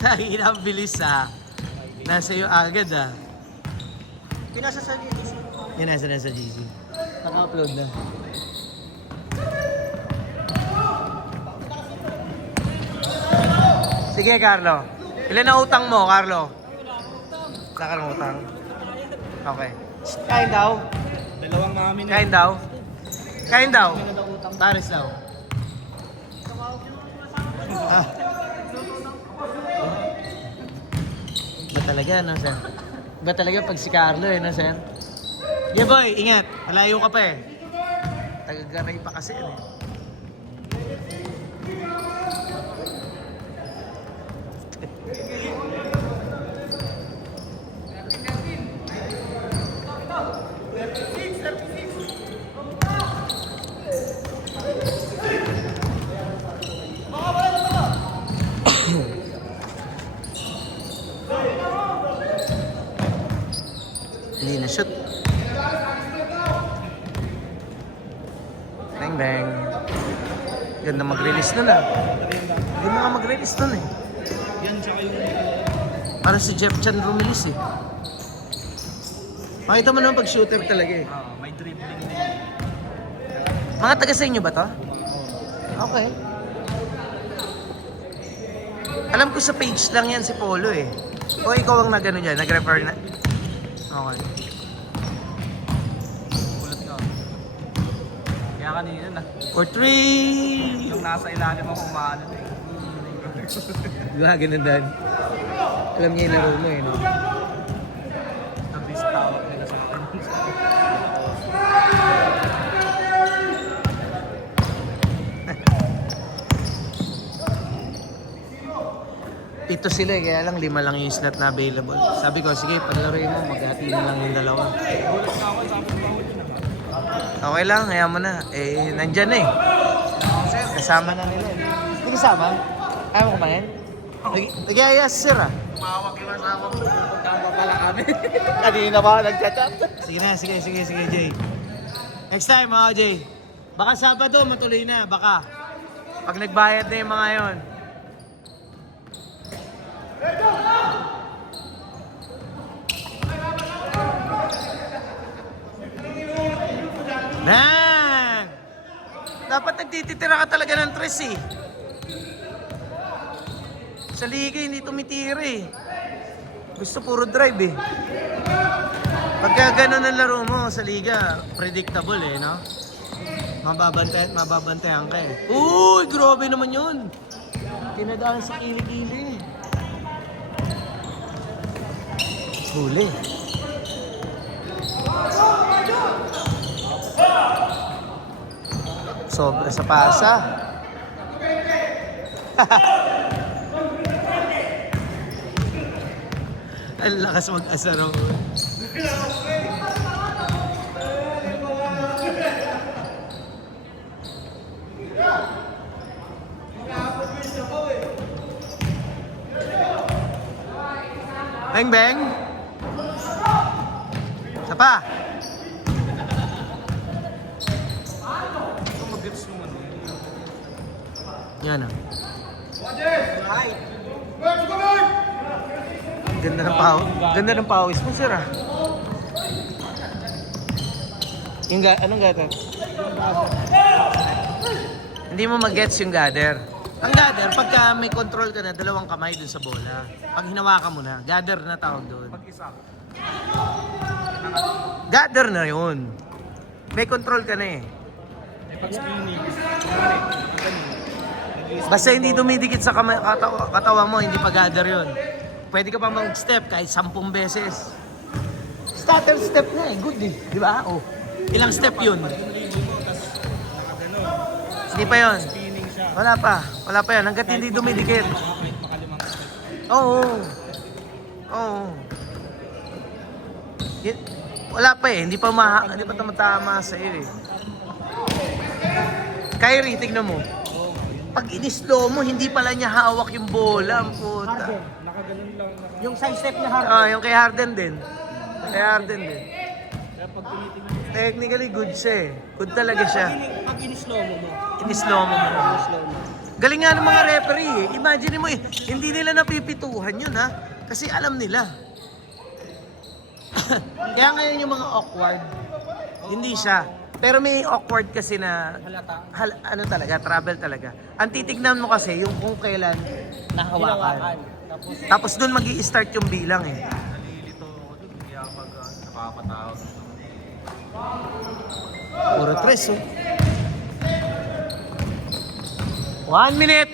Tahina ang bilis Nasa iyo agad Pinasa sa GC. Yan nasa GC. Naka-upload na. Sige, Carlo. Ilan na utang mo, Carlo? Saka ng utang. Okay. Kain daw. Dalawang mami na. Kain daw. Kain daw. Paris daw. Ba talaga, no, sir? Ba talaga pag si Carlo, no, sir? Yeah, boy, ingat. Malayo ka pa Tagagaray pa kasi, Hindi na shoot. Bang bang. Ganda mag-release nun Ganda nga mag-release nun Yan, tsaka yung... Parang si Jeff Chan rumilis Makita mo naman pag shooter talaga may dribbling din. Mga taga sa inyo ba to? Okay. Alam ko sa page lang yan si Polo O ikaw ang nag-ano dyan, nag-refer na? Okay. Ulat ka. Kaya kanina na. For 3! Yung nasa ilalim ako maano Diba, ganun Dan? Alam niya yung laro mo no? Nabis tawag nila sa akin. Pito sila kaya lang 5 lang yung slot na available. Sabi ko, sige, paglaruin mo, maghati na lang yung dalawa. Okay lang, hayaan mo na. Nandyan Kasama na nila Hindi kasama? Ayaw mo kumain? Nag-iayas, sir Umawak yung asawa ko. Magkama pala kami. Kanina pa nagchat-chat. Sige na, sige, Jay. Next time, Jay. Baka Sabado, matuloy na, baka. Pag nagbayad na yung mga yon. Nan! Dapat nagtititira ka talaga ng tres Sa liga hindi tumitira Gusto puro drive Pagka ganun ang laro mo sa liga, predictable no? Mababantayan ka Uy, grabe naman yun! Tinadaan sa kilikili Huli Sobra sa pasa. Ang lakas mag-asaro. Bang bang. Isa pa. Yan Ganda ng pawis mo, sir Yung anong gather? Hindi mo mag-gets yung gather. Ang gather, pagka may control ka na, 2 kamay dun sa bola. Pag hinawakan mo na, gather na tawag doon. Pag-isa. Gather na yun. May control ka na Pag spinning. Basta hindi dumidikit sa katawan mo, hindi pa gather yun. Pwede ka pa mag-step kahit 10 beses. Starter step na good di ba? Ilang step yun? Hindi pa yun. Wala pa yan. Hanggat hindi dumidikit. Oo. Wala pa hindi pa tumatama sa iyo Kyrie, tignan mo. Pag in-slow mo, hindi pala niya hawak yung bola. Ang puta. Nakaganon lang. Yung side step na Harden. Yung kay Harden din. Kaya pag tinitingnan mo. Technically, good siya Good talaga siya. Pag in-slow mo In-slow mo. In-slow mo. Galing nga ng mga referee eh. Imagine mo eh, hindi nila napipituhan yun ha. Kasi alam nila. Kaya ngayon yung mga awkward, hindi siya. Pero may awkward kasi na, ano talaga, travel talaga. Ang titignan mo kasi yung kung kailan nahawakan. Tapos doon magi-start yung bilang eh. Nalilito ako dun, hindi ako nakakatawag. Puro tres oh. 1 minute!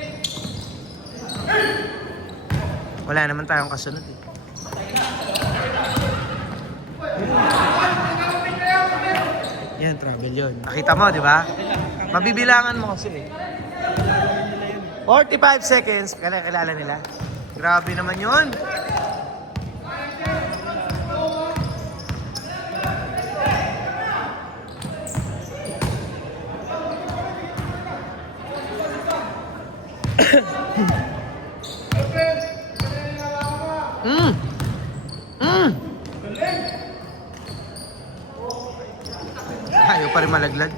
Wala naman tayong kasunod eh. Yan, travel yun. Nakita mo, di ba? Mabibilangan mo kasi eh. 45 seconds. Kilala nila. Grabe naman yun. Ayaw pa rin malaglag.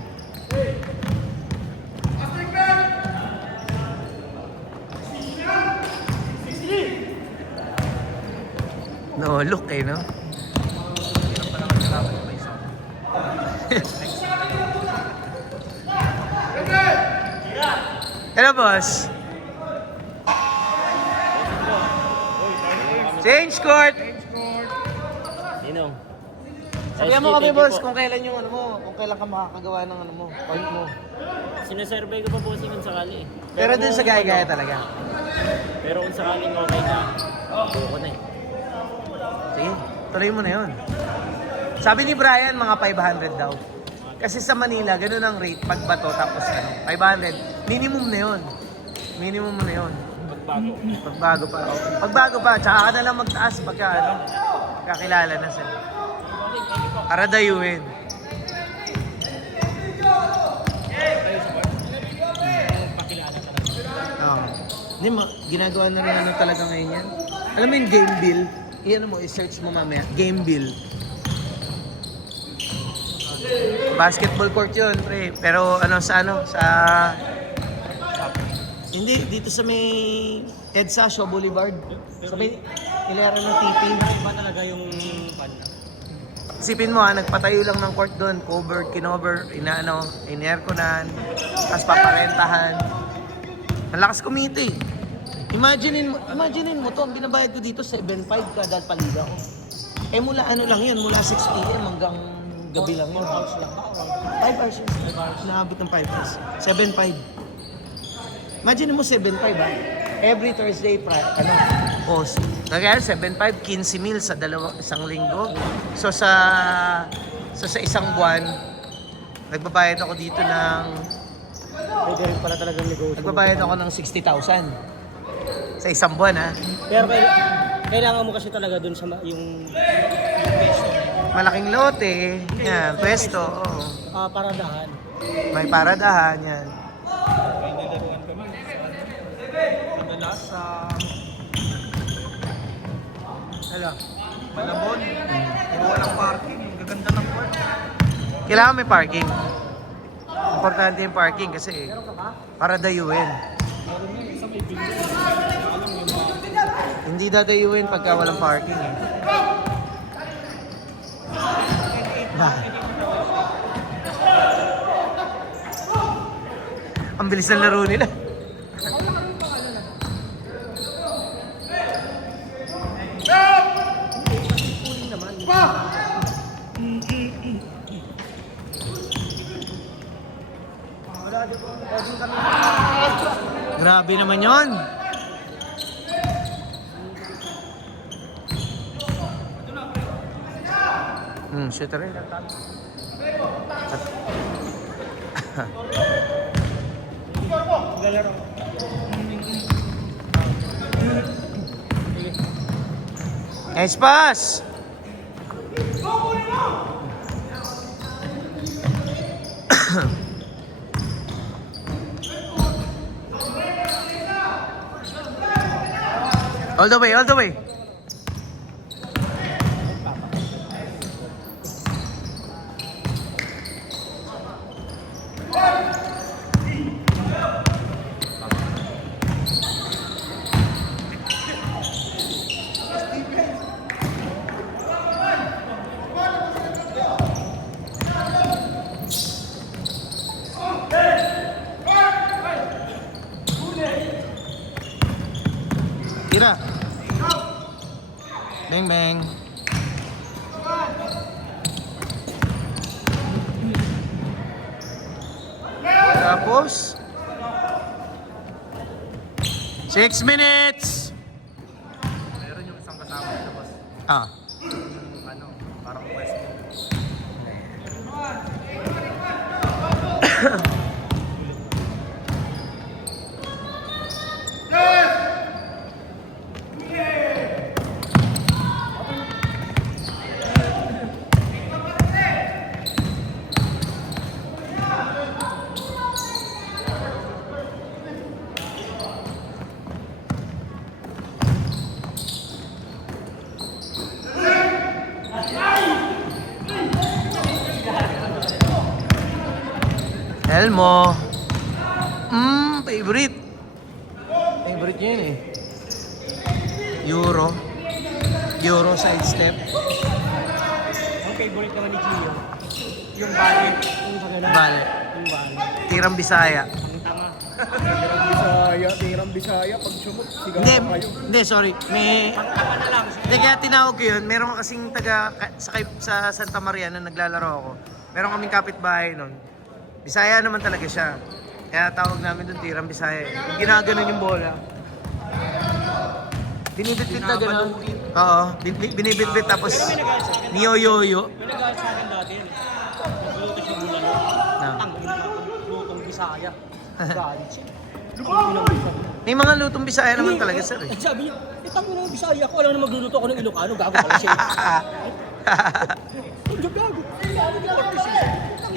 No, look eh, no? Hello, boss. Change court. Ninong. Sabihan mo kami, boss, kung kailan yung ano mo, kung kailan ka makakagawa ng ano mo, point mo. Sinesurvey ko pa po kung sakali eh. Pero dun sa gaya-gaya talaga. Pero kung sakaling okay na, buo ko na eh. Sige, tuloy mo na yun. Sabi ni Brian, mga 500 daw. Kasi sa Manila, ganun ang rate pag bato tapos ano, 500. Minimum na yun. Minimum mo na yun. Magbago. Pagbago pa. Pagbago pa, tsaka ka na lang magtaas pagka ano, kakilala na sila. Para dayuhin. Pakilala ka lang. Oo. Hindi mo, ginagawa na rin ano talaga ngayon yan. Alam mo yung game bill? Iyan mo, i-search mo mamaya. Game bill. Basketball court yun, pre. Pero ano, sa hindi, dito sa may EDSA, Shaw Boulevard. Sa may ilera ng TP. Iba talaga yung pan. Isipin mo ha, nagpatayo lang ng court doon, covered, kinover, in-airconan, tapos paparentahan. Ang lakas kumita eh. Imaginein mo to, ang binabayad ko dito 7.5 kada paliga ko. Eh mula ano lang yun, mula 6 AM hanggang gabi lang yun. 5 hours yun. Naabot ng 5 hours. 7.5. Imagine mo 7.5 ha. Every Thursday, kaya 7.5, 15 mil sa isang linggo. So sa isang buwan, nagbabayad ako dito ng, Pwede rin pala talagang negosyo. nagbabayad ako ng 60,000 sa isang buwan ha. Pero kailangan mo kasi talaga dun sa yung Malaking lote, yan, pwesto, oo. paradahan. May paradahan, yan. May nilaruan kami. Madalas sa Malabon. Pero walang parking. Ang gaganda ng park. Kailangan may parking. Importante yung parking kasi para dayuhin. Hindi dadayuhin pagka walang parking eh. Bakit? Ang bilis ng laro nila. Grabe naman yon. Shooter rin. Espas! All the way, all the way. Tira. Bang, bang. Tapos 6 minutes. Meron yung isang kasama nila, boss. Ah. Yung ano, parang West. Elmo. Favorite. Favorite niya yun eh. Euro. Euro side step. Ang favorite naman ni Gio, yung ballet. Yung sa ganun. Bale. Yung ballet. Tirang Bisaya. Ang tama. Tirang Bisaya, pag sumot, sigaw Hindi, kayo. hindi, sorry. May... Tama na lang. Hindi, kaya tinawag ko yun. Meron kasing sa Santa Maria na naglalaro ako. Meron kaming kapitbahay nun. Bisaya naman talaga siya. Kaya tawag namin doon Tirang Bisaya. Yung ginaganon yung bola. Binibitbit na gano'n. Oo, binibitbit tapos niyoyoyo. May nag-aaral sa akin dati. Nagluluto siya mula no. Na. Ang lutong Bisaya. Galit siya. May mga lutong Bisaya naman talaga, sir. Eh. Sabi niya, tango na yung Bisaya ko. Alam na magluluto ako ng Ilocano. Gago pala siya. Gago.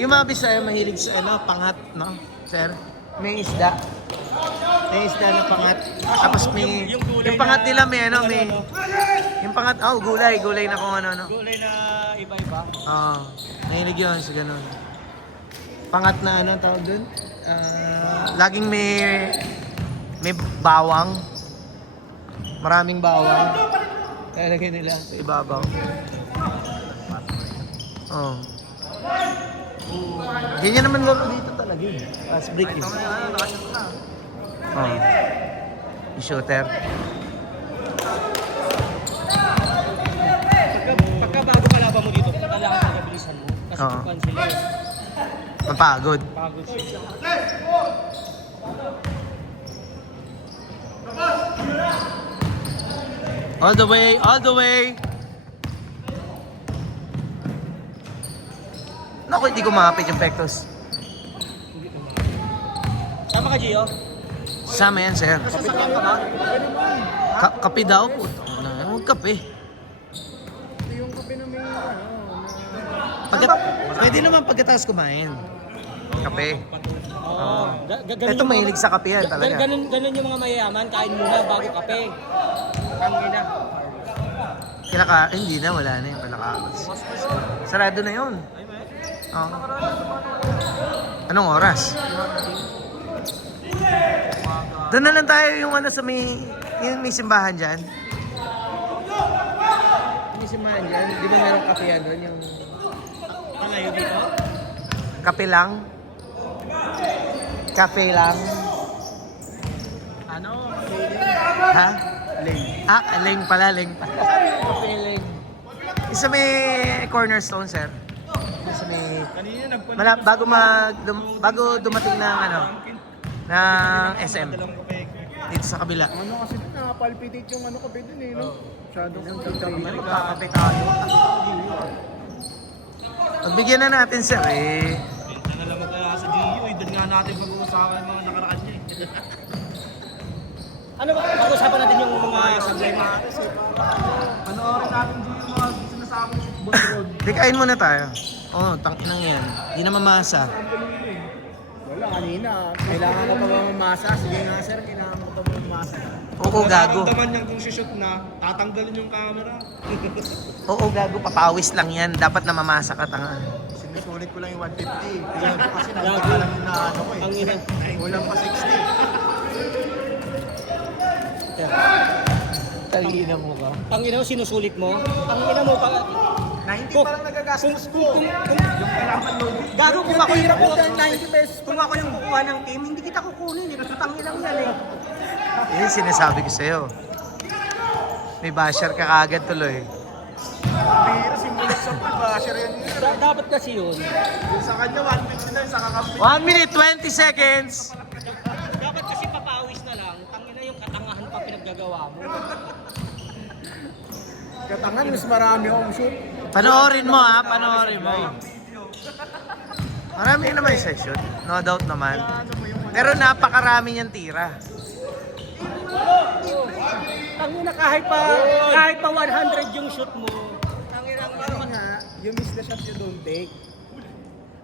Yung mga Bisaya mahilig sa pangat, no? Sir, may isda. May isda na pangat. Tapos may yung pangat nila may may yung pangat gulay na kung ano. Gulay na iba-iba. Nahilig yun sa ganun. Pangat na tawag dun? Laging may bawang. Maraming bawang. Kaya lagay nila sa ibabaw. Ganyan naman lolo dito talaga eh. Last break eh. Yung shooter. Pagka bago kalaban mo dito, kailangan talaga bilisan mo. Kasi kukan sila eh. Mapagod. Pagod siya. All the way, all the way. Naku, hindi ko makapit yung pectos. Sama ka, Gio? Sama yan, sir. Sasakyan ka ba? Kape daw po. Huwag kape. Yung kape na may Pwede naman pagkatapos kumain. Kape. Oo. Ito mahilig sa kape yan talaga. Ganun yung mga mayayaman, kain muna bago kape. Tangina. Hindi na, wala na yung palakakas. Sarado na yun. Oo. Anong oras? Doon na lang tayo yung sa yung may simbahan dyan. May simbahan dyan. Di ba meron kape yan doon? Yung Palayo dito? kape lang. Kape lang. Ano? Ha? Leng. Leng pala, leng pala. Kape leng. Isa may cornerstone, sir. Isa may... bago dumating ng ng SM. Dito sa kabila. Ano kasi din, nakapalpitate yung kape din eh, no? Masyadong Magkakape tayo. Pagbigyan na natin, sir, eh. Benta na lang kaya sa Gio eh. Doon nga natin pag-uusapan yung mga nakaraan niya eh. Ano ba? Pag-usapan natin yung mga sablay na. Panoorin natin Gio yung mga sinasabi sa Football Road. Dikain muna tayo. Tangkinang yan. Di na mamasa. Wala, kanina. Kailangan ka pa ba mamasa? Sige nga sir, kailangan mo pa ba mamasa? Oo, gago. Nararamdaman niya kung shoot na, tatanggalin yung camera. Oo, gago. Papawis lang yan. Dapat na mamasa ka, tanga. Sinusulit ko lang yung 150. Kaya ko kasi nakita lang yung naano ko eh. Ang ina. Walang pa 60. Talina mo ka. Tangina mo, sinusulit mo. Tangina mo, Na hindi pa lang nagagastos ko. Yung kailangan load. Gago kung ako yung Hirap mo dahil 90 pesos. Kung ako yung kukuha ng team, hindi kita kukunin eh. Kasi tangina mo yan eh. Yan yung sinasabi ko sa'yo. May basher ka kagad tuloy. Biro, simulit sa basher yan. Dapat kasi yun. Yung sa kanya, 150 na yung sa kakampi. 1 minute, 20 seconds. Dapat kasi papawis na lang. Tangina yung katangahan pa pinaggagawa mo. Katangan, mas marami akong shoot. Panoorin mo ha, panoorin mo. Marami naman yung session, no doubt naman. Pero napakarami niyang tira. Tangina kahit pa 100 yung shoot mo. Tangina Kasi nga, you miss the shot you don't take.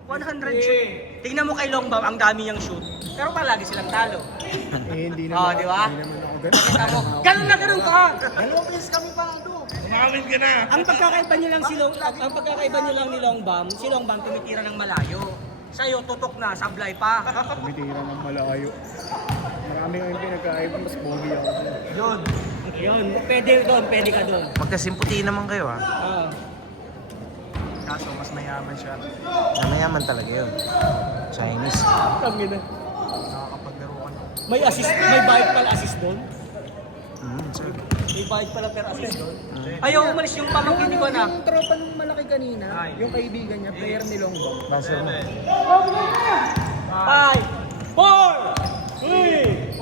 100 shoot. Tingnan mo kay Longbam, ang dami niyang shoot. Pero palagi silang talo. Eh, hindi Oh, naman. di ba? Hindi naman ako ganun. Kita mo, ganun na ganun ka. Dalawang beses kami pa doon. Umamin ka na. Ang pagkakaiba niyo lang ni Longbam, si Longbam tumitira ng malayo. Sa'yo, tutok na, sablay pa. Tumitira ng malayo. Marami kami pinagkaiba, mas pogi ako. Yun. Yun, pwede ka doon. Magkasimputi naman kayo ha. Kaso, mas mayaman siya. Namayaman talaga yun. Chinese. Tangina. Nakakapaglaro ka na. May assist, may bayad pala assist doon. Sir. May bayad pala per assist doon. Ayaw umalis yung pamangkin ko na. Yung tropa ng malaki kanina, yung kaibigan niya, player ni Longbang. Base mo. 5, 4, 3,